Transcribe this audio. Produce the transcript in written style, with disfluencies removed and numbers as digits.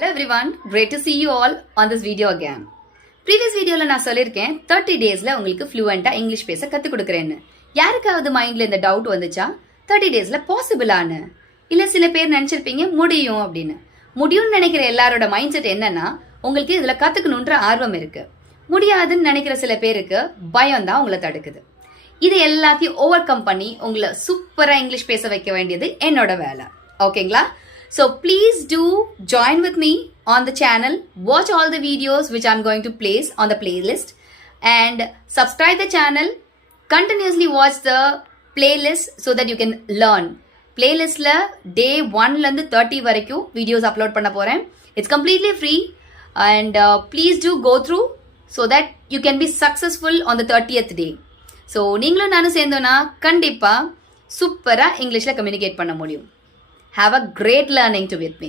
Hello everyone, great to see you all on this video again. Previous videoல நான் சொல்லிருக்கேன் 30 daysல உங்களுக்கு fluent-ஆ English பேச கத்து கொடுக்கறேன்னு. யாருக்காவது மைண்ட்ல இந்த டவுட் வந்துச்சா 30 daysல பாசிபிளான்னு? இல்ல சில பேர் நினைச்சிருப்பீங்க முடியும் அப்படின்னு. முடியும்னு நினைக்கிற எல்லாரோட மைண்ட் செட் என்னன்னா உங்களுக்கு இதுல கத்துக்கணும்ன்ற ஆர்வம் இருக்கு. முடியாதுன்னு நினைக்கிற சில பேருக்கு பயம் தான் உங்களை தடுக்குது. இது எல்லாத்தையும் ஓவர் கம் பண்ணி உங்களை சூப்பரா இங்கிலீஷ் பேச வைக்க வேண்டியது என்னோட வேலை. ஓகேங்களா? So please do join with me on the channel, watch all the videos which I'm going to place on the playlist and subscribe the channel, continuously watch the playlist so that you can learn. Playlistல day 1ல இருந்து 30 வரைக்கும் videos upload பண்ண போறேன். It's completely free and please do go through so that you can be successful on the 30th day. So நீங்களும் நானும் சேர்ந்தோம்னா கண்டிப்பா சூப்பரா இங்கிலீஷ்ல communicate பண்ண முடியும். Have a great learning to with me.